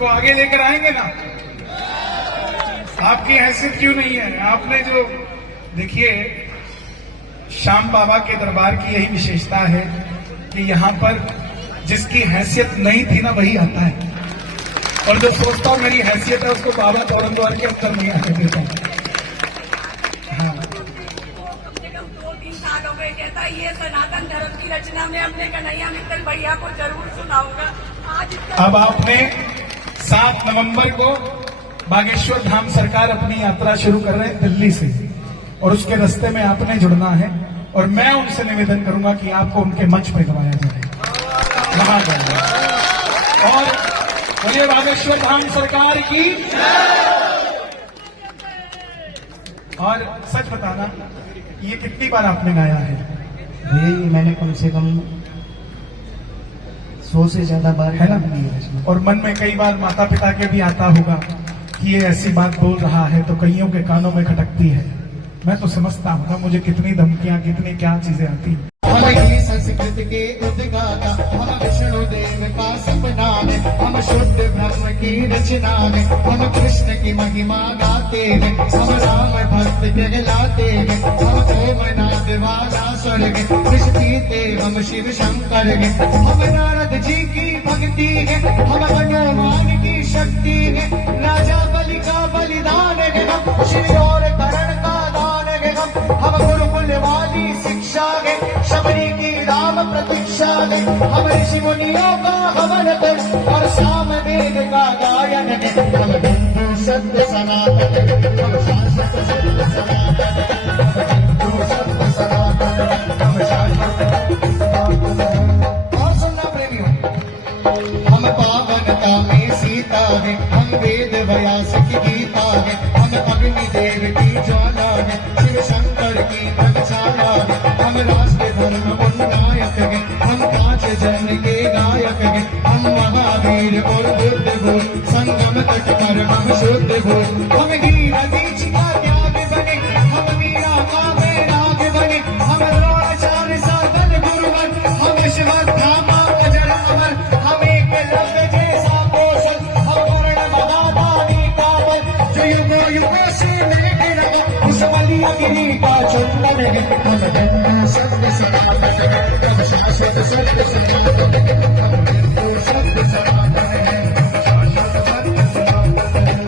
उसको आगे लेकर आएंगे ना। आपकी हैसियत क्यों नहीं है? आपने जो देखिए, श्याम बाबा के दरबार की यही विशेषता है कि यहाँ पर जिसकी हैसियत नहीं थी ना वही आता है, और जो सोचता हूं मेरी हैसियत है उसको बाबा तोरण द्वार के अंदर नहीं आने देता। हाँ, कम से कम 2-3 साल हो गए, कहता ये सनातन धर्म की रचना में अपने कन्हैया मित्तल भैया को जरूर सुनाऊंगा। आज अब आपने 7 नवंबर को बागेश्वर धाम सरकार अपनी यात्रा शुरू कर रहे हैं दिल्ली से, और उसके रास्ते में आपने जुड़ना है, और मैं उनसे निवेदन करूंगा कि आपको उनके मंच पे गवाया जाए, वहां जाए। और बोलिए बागेश्वर धाम सरकार की। और सच बताना, ये कितनी बार आपने गाया है? ये मैंने कम से कम 100 से ज्यादा बार है ना। और मन में कई बार माता पिता के भी आता होगा कि ये ऐसी बात बोल रहा है, तो कईयों के कानों में खटकती है। मैं तो समझता हूँ ना, मुझे कितनी धमकियां, कितनी क्या चीजें आती हैं। हम संस्कृत के उद्गाता, हम विष्णु देव का सपना में, हम शुद्ध ब्रह्म की रचना में, हम कृष्ण की महिमा गाते हैं, हम राम भक्त कहलाते हैं, हम ओमनाथ वाला स्वर्ग सृष्टि हम शिव शंकर है, हम नारद जी की भक्ति है, हम हनुमान की शक्ति है, राजा बलि का बलिदान है, हम श्री और करण का दान है, हम गुरुकुल वाली शिक्षा है, शबरी की राम प्रतीक्षा है, हम ऋषि मुनियों का हवन कर और साम वेद का गायन है, हम हिंदू सत्य सनातन है, हम शाश्वत सत्य सनातन है, हिंदू सत्य सनातन है, हम शाश्वत सनातन है। और सुनना प्रेमियों, हम पावनता में सीता है, हम वेद व्यास की गीता है, हम अग्नि देव की ज्वाला है, शिव शंकर की प्रगशाला है, हम राष्ट्र धर्म उन्नायक है, हम 5 जन के गायक है, हम महावीर और बुद्ध भूल, संगम तट पर हम शुद्ध भूल, हम हीरा बीच का त्याग बने, हम मीरा का वैराग बने, हम द्रोणाचार्य साधन गुरुवर, हम शिवधामा अजर अमर, हम एक लव्य जैसा कौशल, हम पूर्ण मदादानी का बल, जो युगों युगों से मिलके रहा उस बलियागिरी का चंदन है, हम हिंदू सत्य सनातन है, हम शाश्वत सत्य सनातन है, हम हिंदू सत्य सनातन है,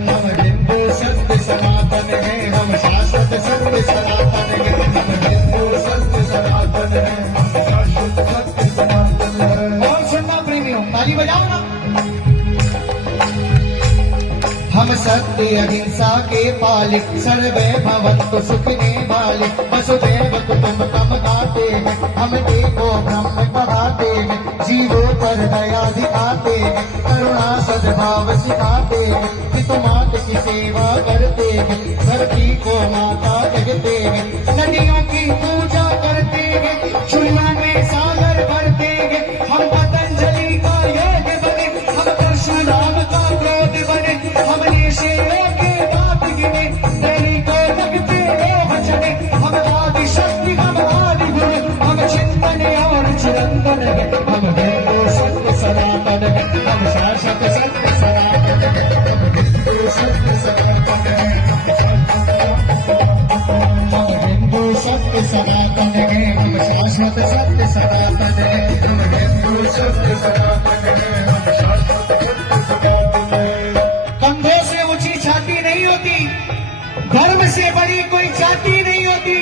हम हिंदू सत्य सनातन है, हम शाश्वत सत्य सनातन है, हम हिंदू सत्य सनातन है, हम शाश्वत सत्य सनातन है। और सुनना प्रेमियों, ताली बजाओ ना। हम सत्य अहिंसा के पालिक, सर्वे भवन्तु सुखिने मालिक, वसुदेव कुटुम्बकम् गाते हैं, हम देखो ब्रह्म कहाते हैं, जीवों पर दया दिखाते हैं, करुणा सद्भाव सिखाते हैं, पितु मात की सेवा करते हैं, धरती को माता कहते हैं, नदियों की पूजा करते हैं, चुल्लों में सागर भरते हैं, हम पतंजलि का योग बने, हम परशुराम का क्रोध बने, हम शेरों के बात गिने, तेरी को लगते रोह चले, हम आदि शक्ति, हम आदि गुरु, हम चिंतन और चिरंतन है, हम हिंदू सत्य सनातन है, हम शाश्वत सत्य सनातन है, हम हिंदू सत्य सनातन है, हम हिंदू सत्य सनातन है, हम शाश्वत सत्य सनातन है, हम हिंदू सत्य सनातन है, हम शाश्वत सत्य सनातन है। कंधों से ऊंची छाती नहीं होती, धर्म से बड़ी कोई जाति नहीं होती,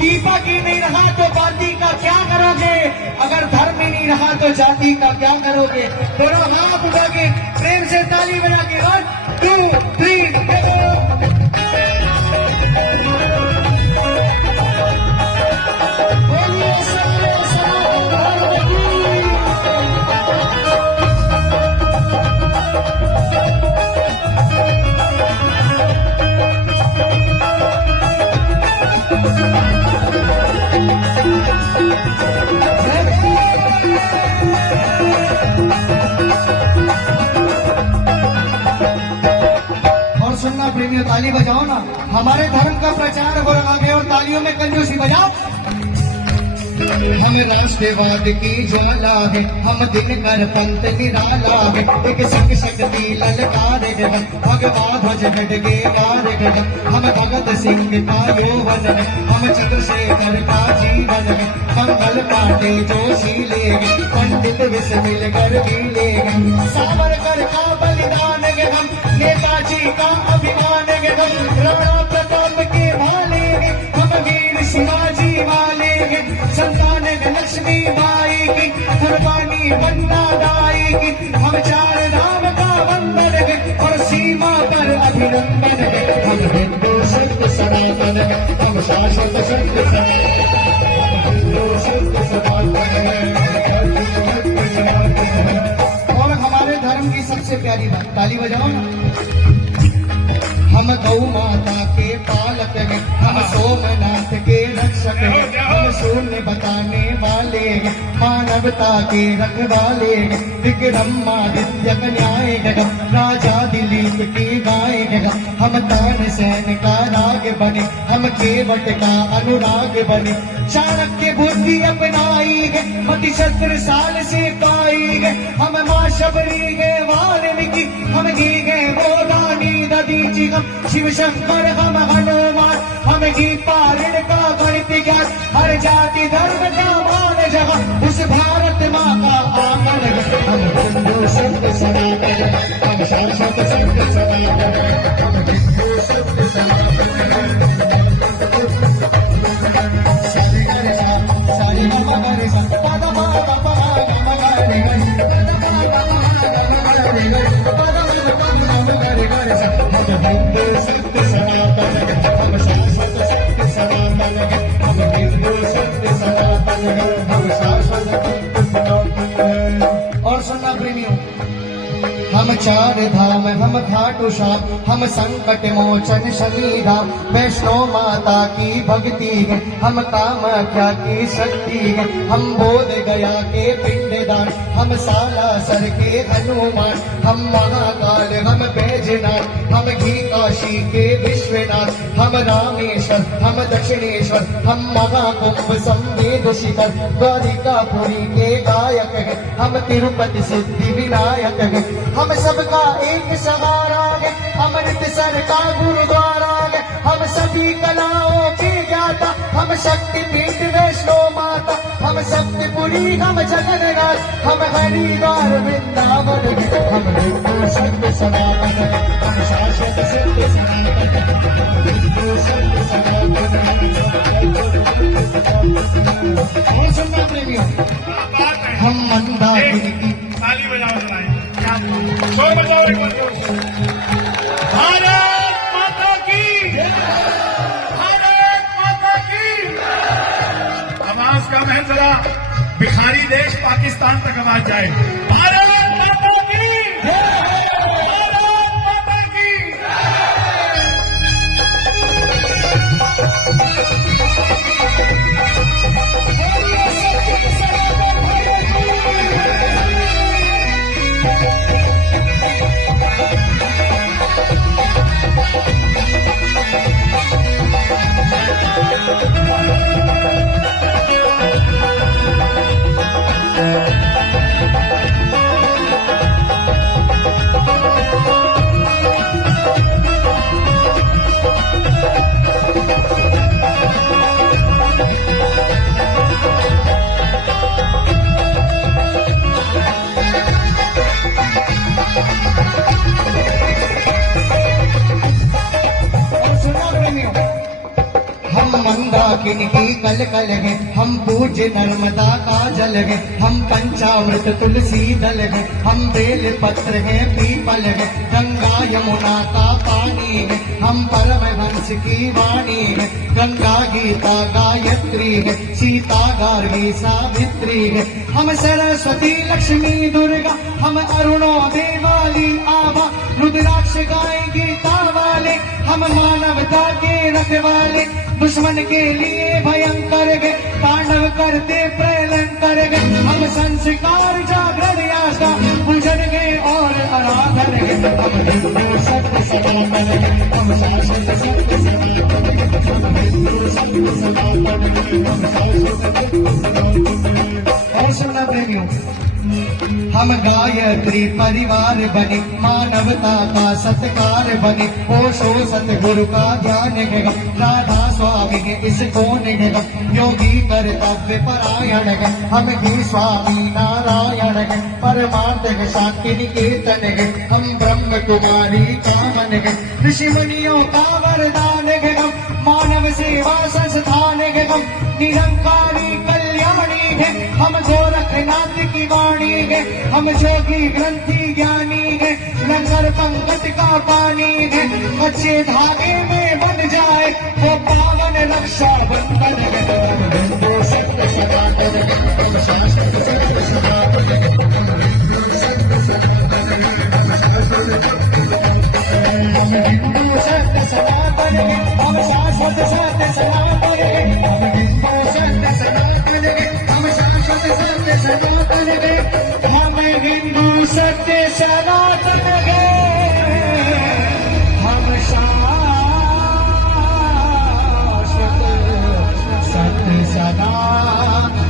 दीपक ही नहीं रहा तो बाती का क्या करोगे, अगर धर्म ही नहीं रहा तो जाति का क्या करोगे। दोनों हाथ उठाके प्रेम से ताली बजा के 1 2 3 सुनना प्रेमियों, ताली बजाओ ना। हमारे धर्म का प्रचार हो रहा है और तालियों में कंजूसी बजाओ। हम राष्ट्रवाद की ज्वाला है, हम दिनकर पंथ निराला है। एक सिख शक्ति ललकार गगन, भगवा ध्वज गड़गे मार गगन। हम भगत सिंह का यौवन है, हम चंद्रशेखर का जीवन है। मंगल पांडे जोशी लेंगे, पंडित विस्मिल कर भी लेंगे। सावरकर का बलिदान है हम, नेताजी का अभिमान है हम। राणा प्रताप के भाले हैं हम, वीर शिवाजी वाले हैं। संतान लक्ष्मी बाई की, कुर्बानी बन्ना दाई की। हम चार धाम का वंदन है और सीमा पर अभिनंदन है। हम हिंदू सिद्ध सनातन है, हम शाश्वत सिद्ध सनातन है। और हमारे धर्म की सबसे प्यारी बात, ताली बजाओ ना। हम गौ माता के पालक हैं, हम सोमनाथ के रक्षक हैं। हम शून्य बताने वाले हैं, मानवता के रखवाले हैं। विक्रमादित्य कन्याए गगन, राजा दिलीप की गाय गगन। हम तानसेन का राग बने, हम केवट का अनुराग बने। चाणक्य बुद्धि अपनाई है, मति शस्त्र साल से पाई है। हम माँ शबरी है वाल्मीकि, हम घी गए गोदानी ददीची। हम शिव शंकर हम हनुमान, हम घी पारण का गणित ज्ञान। हर जाति धर्म का मान जगह, उस भारत माँ का आकर। हम हिंदू सिद्ध सनातन, हम शाश्वत सिद्ध सनातन, हम हिंदू सिद्ध सनातन। सारी मम गरे सा, पद माता परा गम गरे गरे, हम हिंदू सिद्ध सनातन, हम शाश्वत सिद्ध सनातन, हम हिंदू सिद्ध सनातन, हम शाश्वत सिद्ध सनातन। और सुनना प्रेमियों, हम चार धाम, हम खाटू श्याम, हम संकट मोचन शनि धाम। वैष्णो माता की भक्ति है, हम कामाख्या की शक्ति है। हम बोध गया के पिंडदान, हम सालासर के हनुमान। हम महाकाल, हम बैजनाथ, हम घी काशी के विश्वनाथ। हम रामेश्वर, हम दक्षिणेश्वर, हम महाकुंभ संवेद शिखर। द्वारिकापुरी के गायक है, हम तिरुपति सिद्धि विनायक है। हम सबका एक सहारा है, अमृतसर का गुरुद्वारा है। हम सभी कलाओं के ज्ञाता, हम शक्तिपीठ वैष्णो माता। हम सप्तपुरी, हम जगन्नाथ, हम हरिद्वार वृंदावन। हम हिंदू सिद्ध सनातन, हम शाश्वत सिद्ध सनातन, हम हिंदू सिद्ध सनातन। और सुनना प्रेमियों, हम मंदाकिनी की ताली बजाओ जरा, शोर बजाओ एक बार जोर से। भारत माता की, भारत माता की। आवाज कम है जरा, भिखारी देश पाकिस्तान तक आवाज जाए। भारत माता की, भारत माता की। मंदाकिनी की कल कल है, हम पूज्य नर्मदा का जल है। हम पंचामृत तुलसी दल है, हम बेल पत्र है पीपल है। गंगा यमुना का पानी है, हम परमहंस की वाणी है। गंगा गीता गायत्री है, सीता गार्गी सावित्री है। हम सरस्वती लक्ष्मी दुर्गा, हम अरुणोदय वाली आभा। रुद्राक्ष गाय गीता वाले, हम मानवता के रखवाले। दुश्मन के लिए भयंकर है, तांडव करते प्रलंकर है। हम संस्कार जागरण आस्था पूजन है और आराधन है। हम हिंदू सत्य सनातन, हम शाश्वत सत्य सनातन, हम हिंदू सत्य और सुनना प्रेमियों, हम गायत्री परिवार बने, मानवता का सत्कार बने, ओशो सतगुरु का ध्यान है, राधा स्वामी के इस कोन है, योगी कर्तव्य परायण है, हम भी स्वामी नारायण है, परमार्थ है, शांति निकेतन है, हम ब्रह्म कुमारी कामन है, ऋषि मुनियों का वरदान है, हम मानव सेवा संस्थान है, हम निरंकारी कल्याणी है, हम गोरखनाथ की वाणी है, हम जोगी ग्रंथि ज्ञानी है, लंगर पंकज का पानी है, अच्छे धागे में बन जाए वो पावन रक्षा बंधन है, हिंदू सत्य सनातन है, हम शाश्वत सत्य सनातन है, हम हिंदू सत्य सनातन है, हम शाश्वत सत्य सनातन है, हम हिंदू सत्य सनातन है, हम शाश्वत सत्य सनातन है, हम हिंदू सत्य सनातन है, हम शाश्वत सत्य सनातन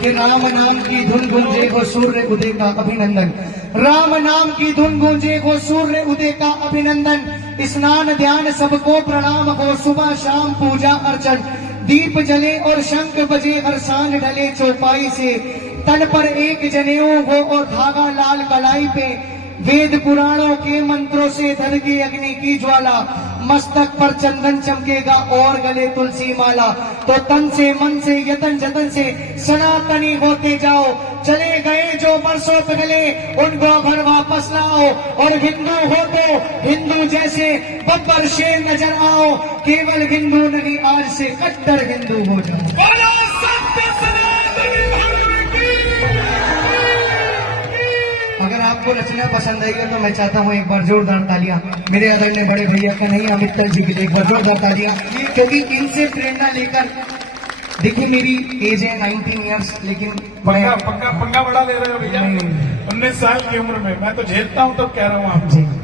कि राम नाम की धुन गूंजे हो सूर्य उदय का अभिनंदन, राम नाम की धुन गूंजे हो सूर्य उदय का अभिनंदन, स्नान ध्यान सबको प्रणाम हो, सुबह शाम पूजा अर्चन, दीप जले और शंख बजे, हर सांझ ढले चौपाई से, तन पर एक जनेऊ हो और धागा लाल कलाई पे, वेद पुराणों के मंत्रों से धधके अग्नि की ज्वाला, मस्तक पर चंदन चमकेगा और गले तुलसी माला, तो तन से मन से यतन जतन से सनातनी होते जाओ, चले गए जो बरसों पहले उनको घर वापस लाओ, और हिंदू हो तो हिंदू जैसे बब्बर शेर नजर आओ, केवल हिंदू नहीं आज से कट्टर हिंदू हो जाओ। बोलो सत्य सनातन धर्म की। अगर आपको रचना पसंद आई है तो मैं चाहता हूँ एक बार जोरदार तालियां मेरे आदरणीय बड़े भैया का नहीं अमित जी के लिए एक बार जोरदार तालियां, क्योंकि इनसे प्रेरणा लेकर देखिए मेरी एज है 19 इयर्स, लेकिन पंगा बड़ा ले रहे हो भैया। 19 साल की उम्र में मैं तो झेलता हूँ, तब कह रहा हूँ आपको।